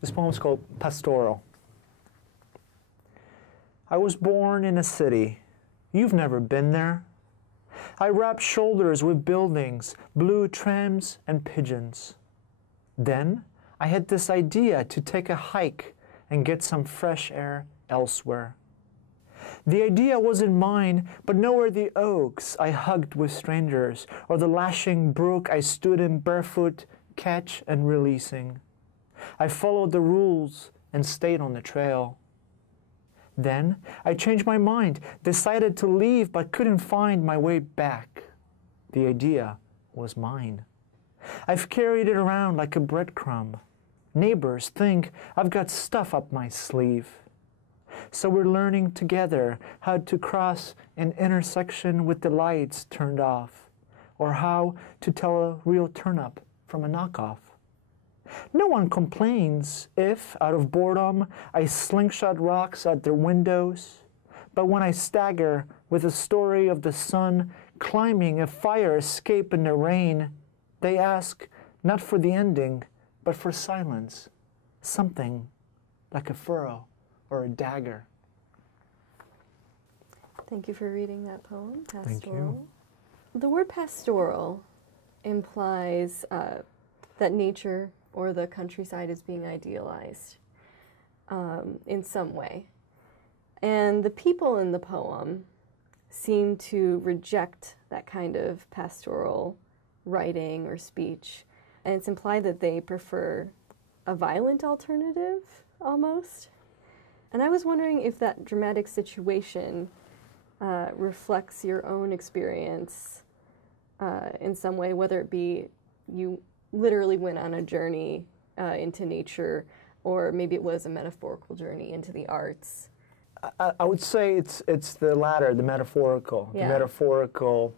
This poem is called Pastoral. I was born in a city. You've never been there. I rubbed shoulders with buildings, blue trams and pigeons. Then I had this idea to take a hike and get some fresh air elsewhere. The idea wasn't mine, but nowhere the oaks I hugged with strangers, or the lashing brook I stood in barefoot, catch and releasing. I followed the rules and stayed on the trail. Then I changed my mind, decided to leave, but couldn't find my way back. The idea was mine. I've carried it around like a breadcrumb. Neighbors think I've got stuff up my sleeve. So we're learning together how to cross an intersection with the lights turned off, or how to tell a real turnip from a knockoff. No one complains if, out of boredom, I slingshot rocks at their windows. But when I stagger with the story of the sun climbing a fire escape in the rain, they ask not for the ending, but for silence, something like a furrow or a dagger. Thank you for reading that poem, Pastoral. Thank you. The word pastoral implies that nature or the countryside is being idealized in some way. And the people in the poem seem to reject that kind of pastoral writing or speech. And it's implied that they prefer a violent alternative, almost. And I was wondering if that dramatic situation reflects your own experience in some way, whether it be you literally went on a journey into nature, or maybe it was a metaphorical journey into the arts. I would say it's the latter, the metaphorical. Yeah. The metaphorical,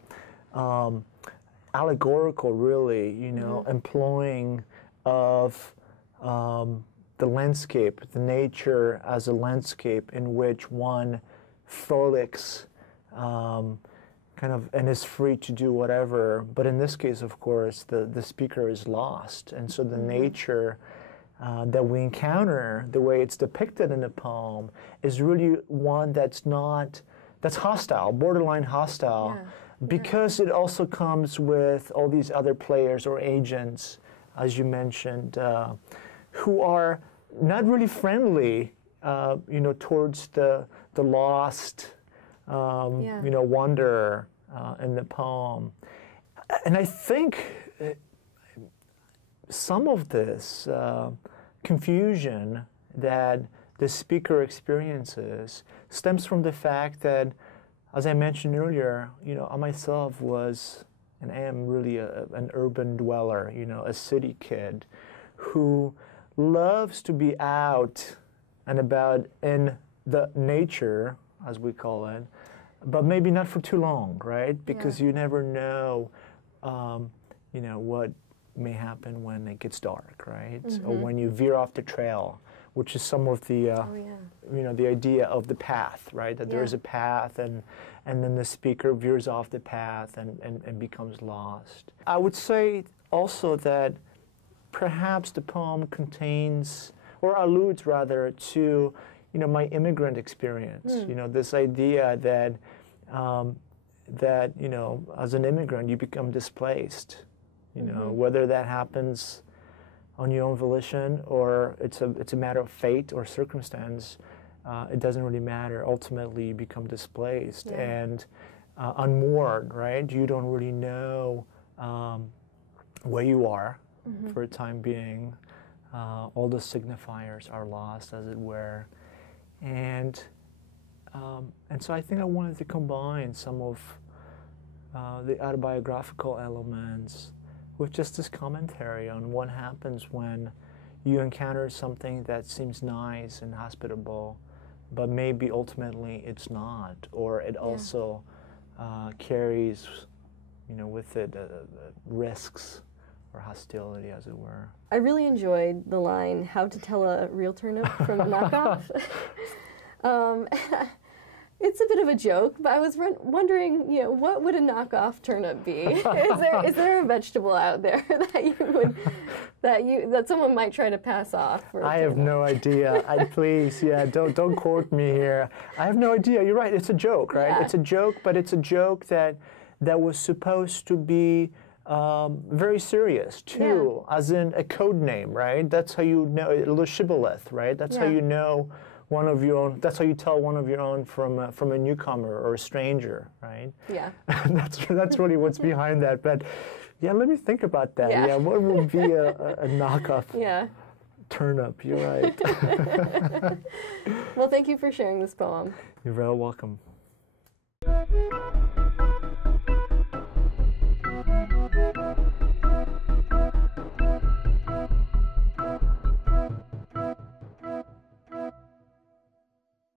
allegorical, really, you know, employing of the landscape, the nature as a landscape in which one frolics, kind of, and is free to do whatever. But in this case, of course, the speaker is lost, and so the nature that we encounter, the way it's depicted in the poem, is really one that's hostile, borderline hostile, because it also comes with all these other players or agents, as you mentioned, who are not really friendly, you know, towards the lost, you know, wanderer in the poem. And I think some of this confusion that the speaker experiences stems from the fact that, as I mentioned earlier, you know, I myself was and am really an urban dweller, you know, a city kid who loves to be out and about in the nature, as we call it, but maybe not for too long, right? Because you never know, you know, what may happen when it gets dark, right? Or when you veer off the trail, which is some of the, you know, the idea of the path, right? That there is a path, and then the speaker veers off the path and becomes lost. I would say also that perhaps the poem contains, or alludes rather, to, you know, my immigrant experience. You know, this idea that, that, you know, as an immigrant, you become displaced. You know, whether that happens on your own volition or it's a matter of fate or circumstance, it doesn't really matter. Ultimately, you become displaced and unmoored, right? You don't really know where you are for a time being. All the signifiers are lost, as it were. And so I think I wanted to combine some of the autobiographical elements with just this commentary on what happens when you encounter something that seems nice and hospitable, but maybe ultimately it's not, or it also carries, you know, with it risks or hostility, as it were. I really enjoyed the line, "How to tell a real turnip from a knockoff." It's a bit of a joke, but I was wondering, you know, what would a knockoff turnip be? Is there a vegetable out there that you would that someone might try to pass off? For I have no idea. Please, yeah, don't quote me here. I have no idea. You're right. It's a joke, right? Yeah. It's a joke, but it's a joke that was supposed to be very serious too, as in a code name, right? That's how you know a little shibboleth, right? That's how you know one of your own. That's how you tell one of your own from a newcomer or a stranger, right? Yeah. that's really what's behind that. But yeah, let me think about that. Yeah, what would be a knockoff? Yeah. Turnip. You're right. Well, thank you for sharing this poem. You're very welcome.